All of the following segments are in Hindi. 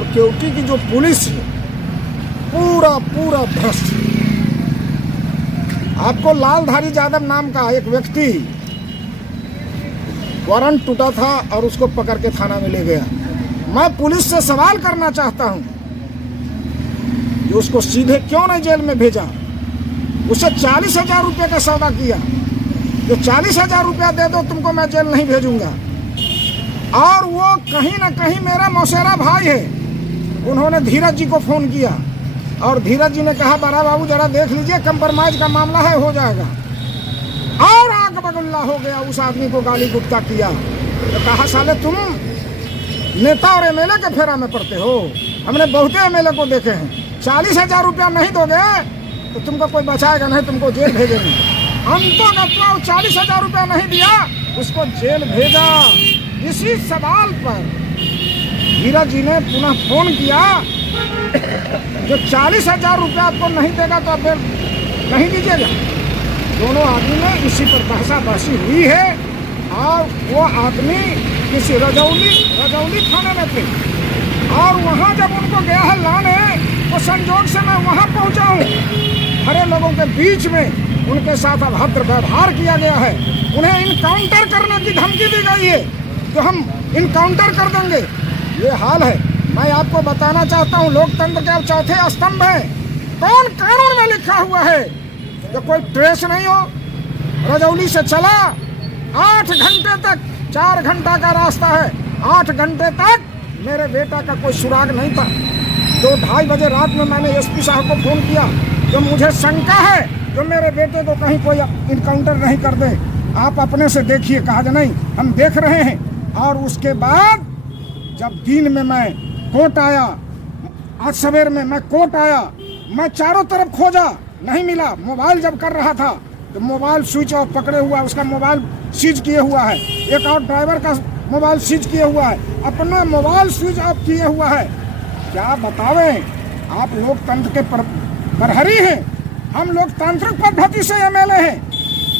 और केवटी की जो पुलिस है पूरा भ्रष्ट। आपको लालधारी यादव नाम का एक व्यक्ति वारंट टूटा था और उसको पकड़ के थाना में ले गया। मैं पुलिस से सवाल करना चाहता हूं कि उसको सीधे क्यों नहीं जेल में भेजा। उसे 40,000 रुपये का सौदा किया कि 40,000 रुपया दे दो तुमको मैं जेल नहीं भेजूंगा। और वो कहीं ना कहीं मेरा मौसेरा भाई है। उन्होंने धीरज जी को फोन किया और धीरज जी ने कहा बड़ा बाबू जरा देख लीजिए, कंप्रोमाइज का मामला है, हो जाएगा। और आग बगुल्ला हो गया, उस आदमी को गाली गुप्ता किया तो कहा साले तुम नेता और एमएलए के फेरा में पड़ते हो। हमने बहुते एमएलए को देखे हैं, 40,000 रुपया नहीं दोगे तो तुमको कोई बचाएगा नहीं, तुमको जेल भेजेंगे। अंततः 40,000 रुपया नहीं दिया, उसको जेल भेजा। इसी सवाल पर धीरज जी ने पुनः फोन किया जो 40,000 रुपया आपको नहीं देगा तो आप नहीं दीजिएगा। दोनों आदमी में इसी पर बहसाबाजी हुई है और वो आदमी किसी रजौली थाने में थे और वहाँ जब उनको गया है लाने तो संजोग से मैं वहाँ पहुँचा हूँ। हरे लोगों के बीच में उनके साथ अभद्र व्यवहार किया गया है। उन्हें इनकाउंटर करने की धमकी दी गई है तो हम इनकाउंटर कर देंगे। ये हाल है। मैं आपको बताना चाहता हूँ लोकतंत्र के अब चौथे स्तंभ है। कौन कानून में लिखा हुआ है जो कोई ट्रेस नहीं हो। रजौली से चला 8 घंटे तक, 4 घंटा का रास्ता है, 8 घंटे तक मेरे बेटा का कोई सुराग नहीं था। 2-2:30 बजे रात में मैंने एसपी साहब को फोन किया जो मुझे शंका है जो मेरे बेटे को कहीं कोई इनकाउंटर नहीं कर दे, आप अपने से देखिए। कहा जा नहीं, हम देख रहे हैं। और उसके बाद जब दिन में मैं कोर्ट आया, आज सवेर में मैं कोर्ट आया, मैं चारों तरफ खोजा, नहीं मिला। मोबाइल जब कर रहा था तो मोबाइल स्विच ऑफ पकड़े हुआ, उसका मोबाइल सीज किए हुआ है। एक और ड्राइवर का मोबाइल सीज किए हुआ है, अपना मोबाइल स्विच ऑफ किए हुआ है। क्या बतावें, आप लोकतंत्र के प्रहरी हैं, हम लोकतांत्रिक पद्धति से एमएलए हैं।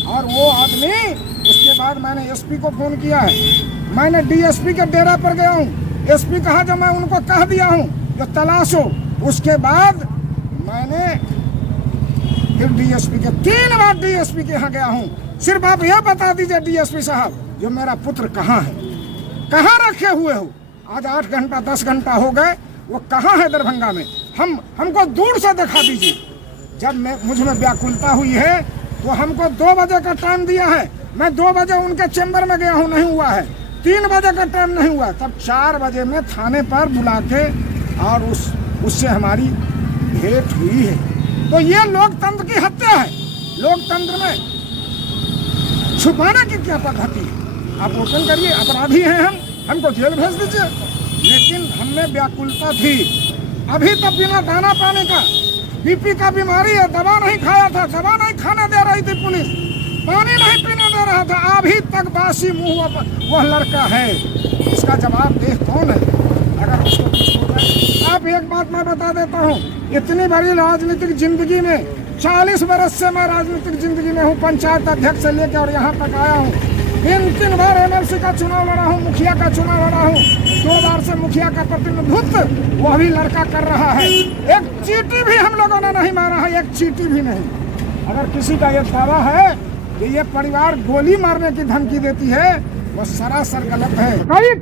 और वो आदमी, उसके बाद मैंने एसपी को फोन किया है, मैंने डीएसपी के डेरा पर गया हूँ। एसपी कहा जब मैं उनको कह दिया हूँ जो तलाशो। उसके बाद मैंने फिर डीएसपी के 3 बार डीएसपी के यहाँ गया हूँ। सिर्फ आप यह बता दीजिए डीएसपी साहब जो मेरा पुत्र कहाँ है, कहाँ रखे हुए हो। आज 8 घंटा 10 घंटा हो गए, वो कहाँ है दरभंगा में, हमको दूर से दिखा दीजिए। जब मुझ में व्याकुलता हुई है तो हमको 2 बजे का टाइम दिया है। मैं 2 बजे उनके चैम्बर में गया हूँ, नहीं हुआ है। 3 बजे का टाइम नहीं हुआ, तब 4 बजे में थाने पर बुला के और उससे हमारी भेंट हुई है। तो ये लोकतंत्र की हत्या है। लोकतंत्र में छुपाने की क्या पद्धति है। आप ओपन करिए, अपराधी हैं हमको जेल भेज दीजिए। लेकिन हमें व्याकुलता थी। अभी तक बिना दाना पानी का, बीपी का बीमारी है, दवा नहीं खाया था, दवा नहीं खाने दे रही थी पुलिस, पानी नहीं पीने दे रहा था। अभी तक बासी मुंह वह लड़का है। इसका जवाब दे कौन है अगर उसको कुछ हो जाए। आप एक बात मैं बता देता हूँ, इतनी बड़ी राजनीतिक जिंदगी में 40 बरस से मैं राजनीतिक जिंदगी में हूँ। पंचायत अध्यक्ष से लेकर और यहाँ तक आया हूँ। 3 बार एमएलसी का चुनाव लड़ा हूँ, मुखिया का चुनाव लड़ा हूँ, 2 बार से मुखिया का प्रतिनिधित्व वह भी लड़का कर रहा है। एक चींटी भी हम लोगों ने नहीं मारा है, एक चींटी भी नहीं। अगर किसी का यह दावा है कि ये परिवार गोली मारने की धमकी देती है, वो सरासर गलत है।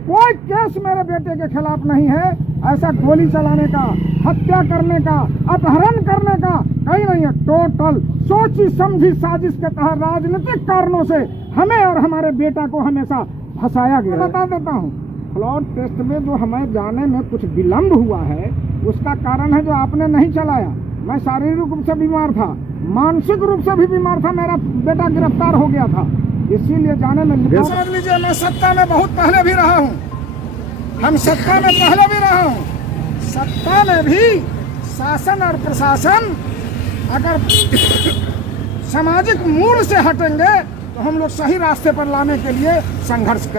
कोई केस मेरे बेटे के खिलाफ नहीं है। ऐसा गोली चलाने का, हत्या करने का, अपहरण करने का कहीं नहीं है। टोटल सोची समझी साजिश के तहत राजनीतिक कारणों से हमें और हमारे बेटा को हमेशा फंसाया गया। बता देता हूँ, ब्लड टेस्ट में जो हमें जाने में कुछ विलम्ब हुआ है उसका कारण है जो आपने नहीं चलाया। मैं शारीरिक रूप से बीमार था, मानसिक रूप से भी बीमार था। मेरा बेटा गिरफ्तार हो गया था, इसीलिए जाने में समझ लीजिए। मैं सत्ता में बहुत पहले भी रहा हूँ, हम सत्ता में पहले भी रहा हूँ। सत्ता में भी शासन और प्रशासन अगर सामाजिक मूल से हटेंगे तो हम लोग सही रास्ते पर लाने के लिए संघर्ष करें।